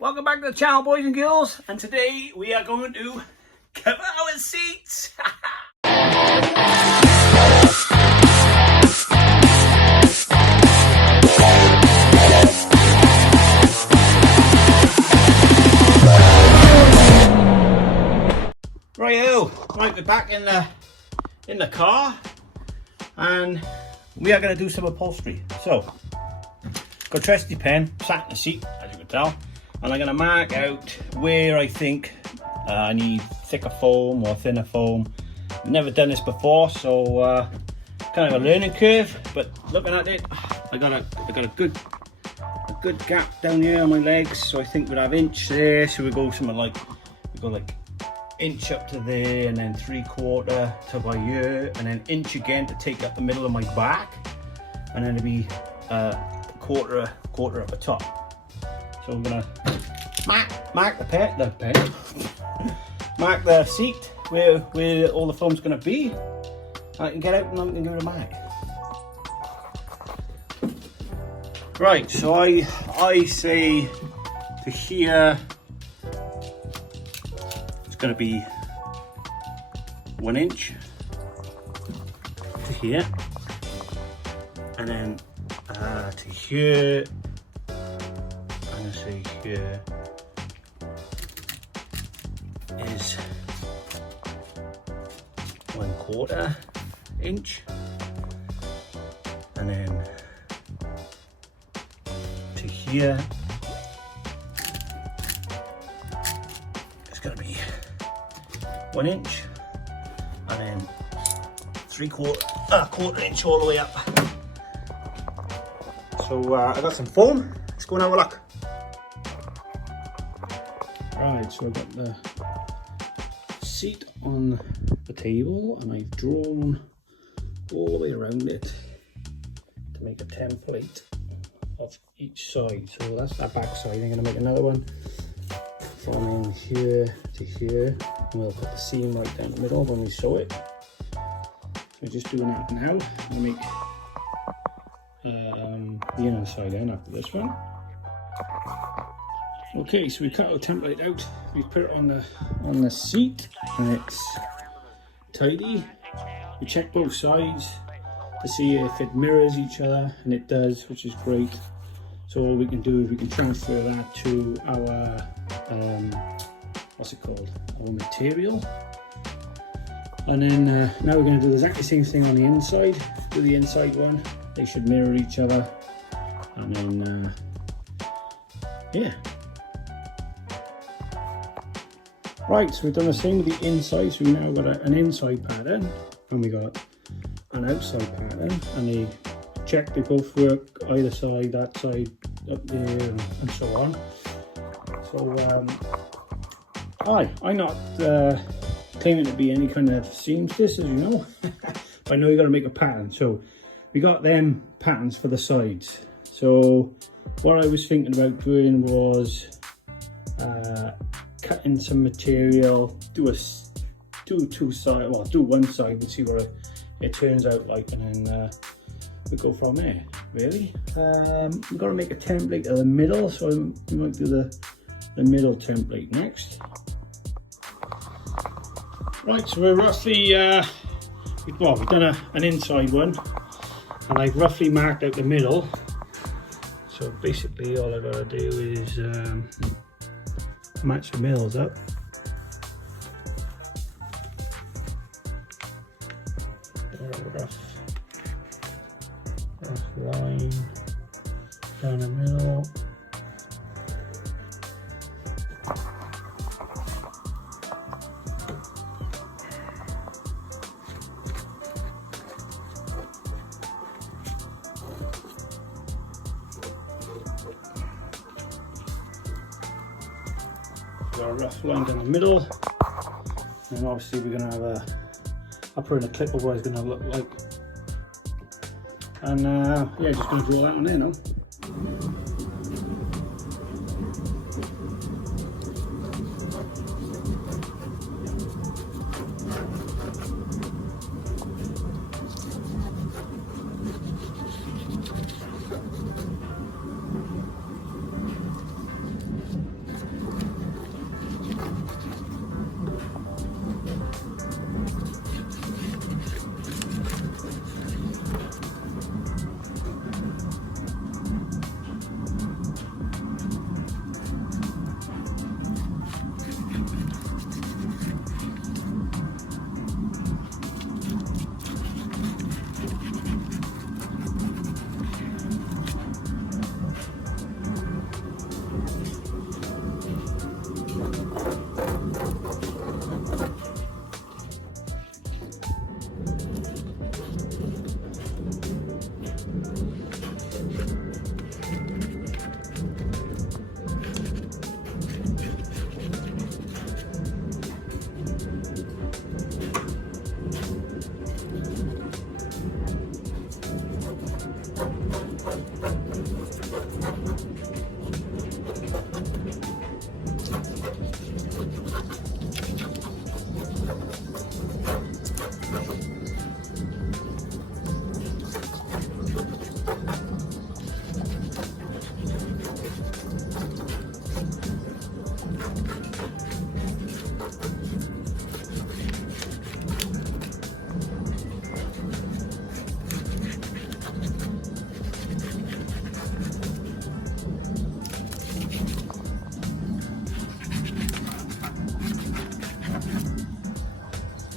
Welcome back to the channel, boys and girls, and today we are going to cover our seats. Right, we're back in the car, and we are going to do some upholstery. So, got a trusty pen, sat in the seat, as you can tell. And I'm going to mark out where I think I need thicker foam or thinner foam. I've never done this before, so kind of a learning curve. But looking at it, I got a good gap down here on my legs. So I think we'll have inch there. So we go something like inch up to there, and then 3/4 to by here, and then inch again to take up the middle of my back, and then it'll be quarter at the top. So I'm gonna mark the pen, mark the seat where all the foam's gonna be. I can get out and I can give it a mark. Right, so I say to here it's gonna be 1 inch to here, and then to here. See here is 1/4 inch, and then to here it's going to be 1 inch, and then 1/4 inch all the way up. So I got some foam. Let's go and have a look. Right, so I've got the seat on the table, and I've drawn all the way around it to make a template of each side. So that's that back side. I'm going to make another one from in here to here, and we'll put the seam right down the middle when we sew it. So we're just doing that now. I'll make the inner side then after this one. Okay, so we cut our template out, we put it on the seat, and it's tidy. We check both sides to see if it mirrors each other, and it does, which is great. So all we can do is we can transfer that to our our material. And then now we're going to do exactly the same thing on the inside. Do the inside one, they should mirror each other, and then yeah. Right, so we've done the same with the inside, so we now got an inside pattern, and we got an outside pattern, and they check, they both work either side, that side, up there, and so on. So I'm not claiming to be any kind of seamstress, as you know, but I know you got to make a pattern. So we got them patterns for the sides. So what I was thinking about doing was cutting some material, do one side and see what it turns out like, and then we go from there, really. We've got to make a template of the middle, so we might do the middle template next. Right, so we're roughly, we've done an inside one, and I've roughly marked out the middle. So basically all I've got to do is match the middles up. Rough line down the middle. Got a rough line down the middle, and obviously we're going to have I'll put in a clip of what it's going to look like, and yeah, just going to draw that on there now.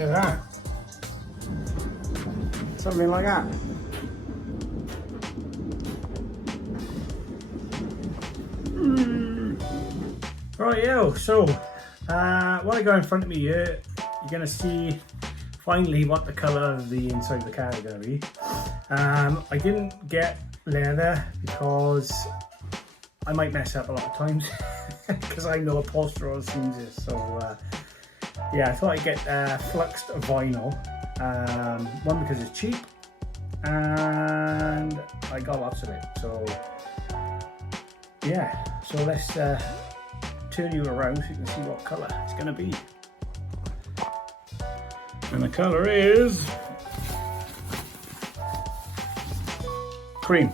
Look at that. Something like that. Right, yo, so what I got in front of me here, you're going to see finally what the colour of the inside of the car is going to be. I didn't get leather because I might mess up a lot of times because I'm no upholsterer or seems this. So yeah, I thought I'd get fluxed vinyl. One, because it's cheap, and I got lots of it. So yeah, so let's turn you around so you can see what colour it's going to be. And the colour is cream.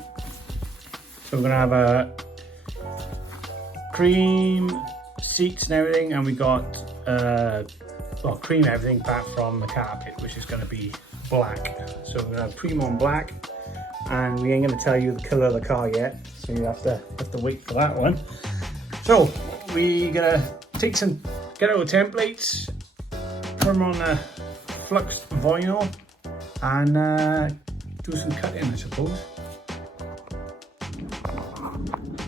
So we're going to have a cream seats and everything, and we got well, cream everything apart from the carpet, which is going to be black. So we're going to have cream on black, and we ain't going to tell you the colour of the car yet, so you have to wait for that one. So we're going to get our templates, put them on the fluxed vinyl, and do some cutting, I suppose.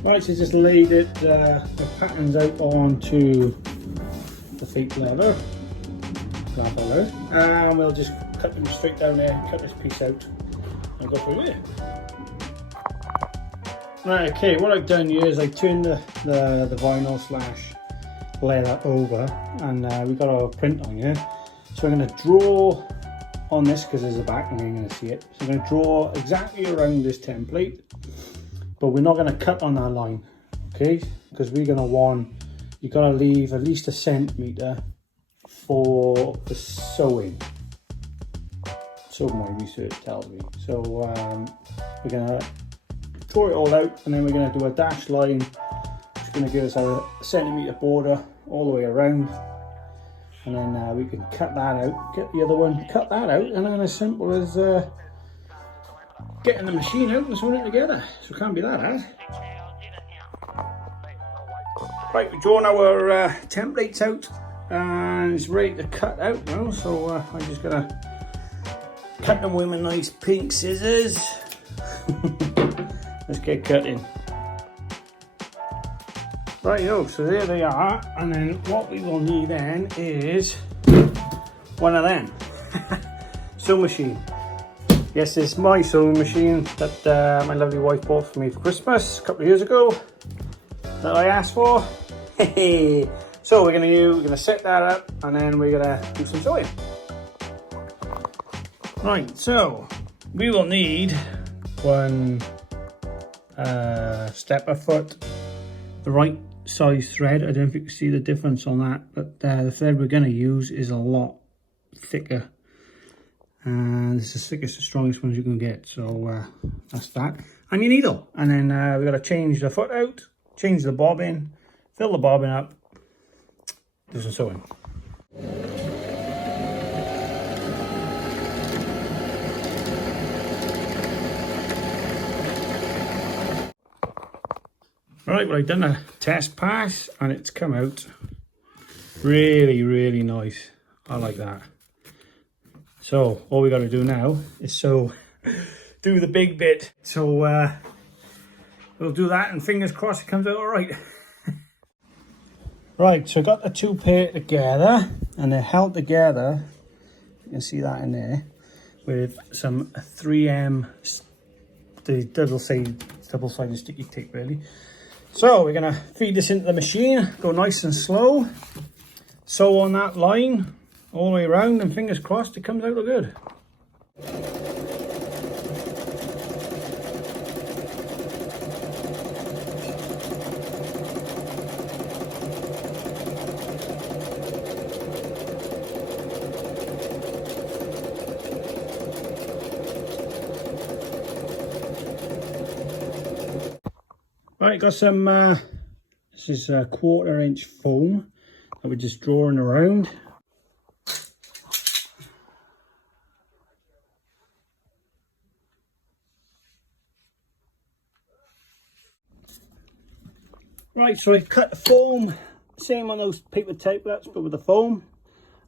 Right, so just laid it, the patterns out onto the fake leather, and we'll just cut them straight down there, cut this piece out, and go through there. Right, okay, what I've done here is I turned the vinyl slash leather over, and we've got our print on here. So I'm going to draw on this because there's a back and you're going to see it. So I'm going to draw exactly around this template, but we're not going to cut on that line, okay? Because we're going to want, you've got to leave at least 1 centimetre for the sewing. So my research tells me. So we're going to draw it all out, and then we're going to do a dashed line, which is going to give us a 1 centimetre border all the way around. And then we can cut that out, get the other one, cut that out, and then as simple as getting the machine out and sewing it together. So it can't be that hard. Right, we've drawn our templates out and it's ready to cut out now. So I'm just gonna cut them with my nice pink scissors. Let's get cutting. Rightio, so there they are, and then what we will need then is one of them. Sewing machine. Yes, it's my sewing machine that my lovely wife bought for me for Christmas a couple of years ago that I asked for. So we're gonna set that up, and then we're gonna do some sewing. Right, so we will need one stepper foot, the right size thread. I don't know if you can see the difference on that, but the thread we're going to use is a lot thicker, and it's the thickest, the strongest ones you can get. So that's that, and your needle. And then we've got to change the foot out, change the bobbin, fill the bobbin up, do some sewing. Right, well, I've done a test pass and it's come out really, really nice. I like that. So all we got to do now is do the big bit. So we'll do that, and fingers crossed it comes out all right. Right, so I got the two pair together, and they're held together. You can see that in there with some 3M, the double-sided sticky tape, really. So we're gonna feed this into the machine, go nice and slow, sew on that line all the way around, and fingers crossed it comes out good. Right, got some, this is a 1/4 inch foam that we're just drawing around. Right, so I've cut the foam, same on those paper tapelets, but with the foam.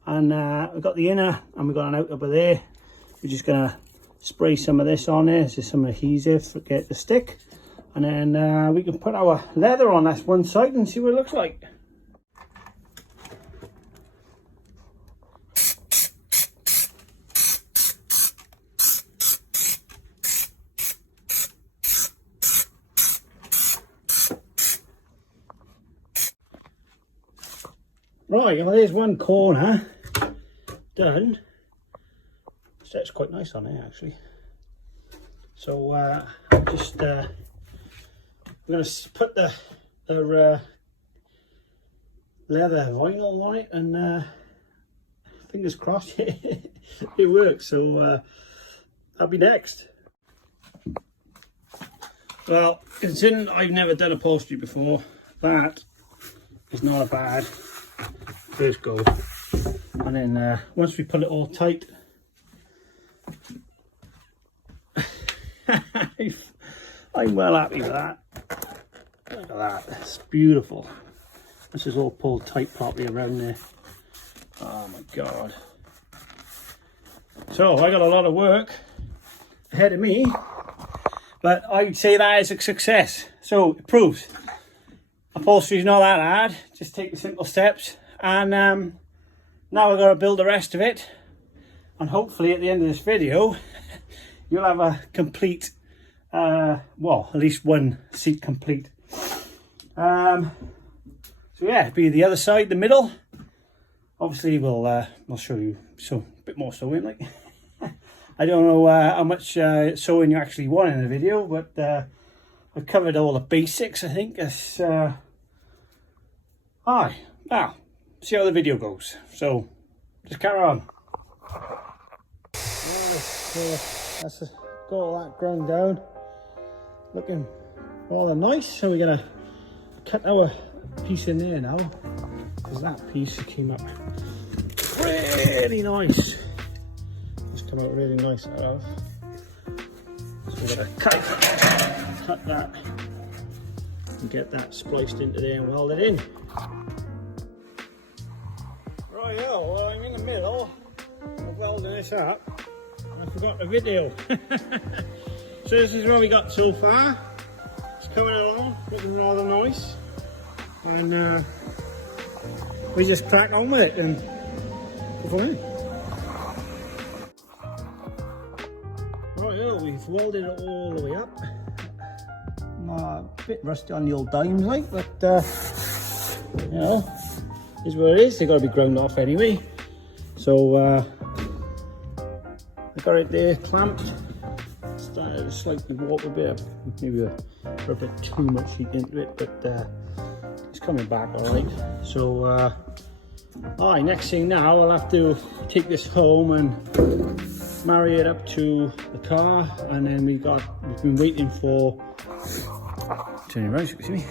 And we've got the inner and we've got an outer there. We're just gonna spray some of this on there. This is some adhesive to get the stick. And then we can put our leather on that one side and see what it looks like. Right, well there's one corner done. So that's quite nice on there actually. So I'm just I'm going to put the leather vinyl on it, and fingers crossed it works. So that'll be next. Well, considering I've never done upholstery before, that is not a bad first go. And then once we put it all tight, I'm well happy with that. Look at that, it's beautiful. This is all pulled tight properly around there. Oh my god. So I got a lot of work ahead of me, but I'd say that is a success. So it proves upholstery is not that hard. Just take the simple steps, and now we've got to build the rest of it. And hopefully at the end of this video, you'll have a complete, well, at least one seat complete. So yeah, it'll be the other side, the middle. Obviously, we'll show you a bit more sewing. Like, I don't know how much sewing you actually want in the video, but I've covered all the basics. I think it's now see how the video goes. So just carry on. That's got all that ground down, looking rather nice. So we're gonna cut our piece in there now, because that piece came up really nice. It's come out really nice. So we're gonna cut that and get that spliced into there and weld it in. Right, well I'm in the middle of welding this up. I forgot the video. So this is where we got so far. It's coming along, looking rather nice, and we just crack on with it and go from there. Right, well, we've welded it all the way up. A bit rusty on the old dimes, like, but you know, is what it is. They've got to be ground off anyway. So I got it there clamped. Started slightly warped a bit, maybe a bit too much heat into it, but it's coming back all right. So next thing now, I'll have to take this home and marry it up to the car, and then we've been waiting for, turning around so you can see me.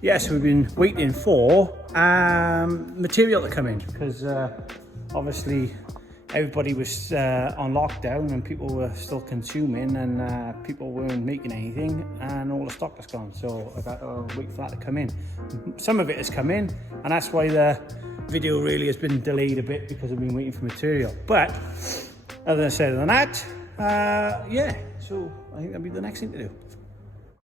Yes, we've been waiting for material to come in, because obviously everybody was on lockdown and people were still consuming, and people weren't making anything, and all the stock was gone. So I've got to wait for that to come in. Some of it has come in, and that's why the video really has been delayed a bit, because I've been waiting for material. But other than that, yeah, so I think that'll be the next thing to do.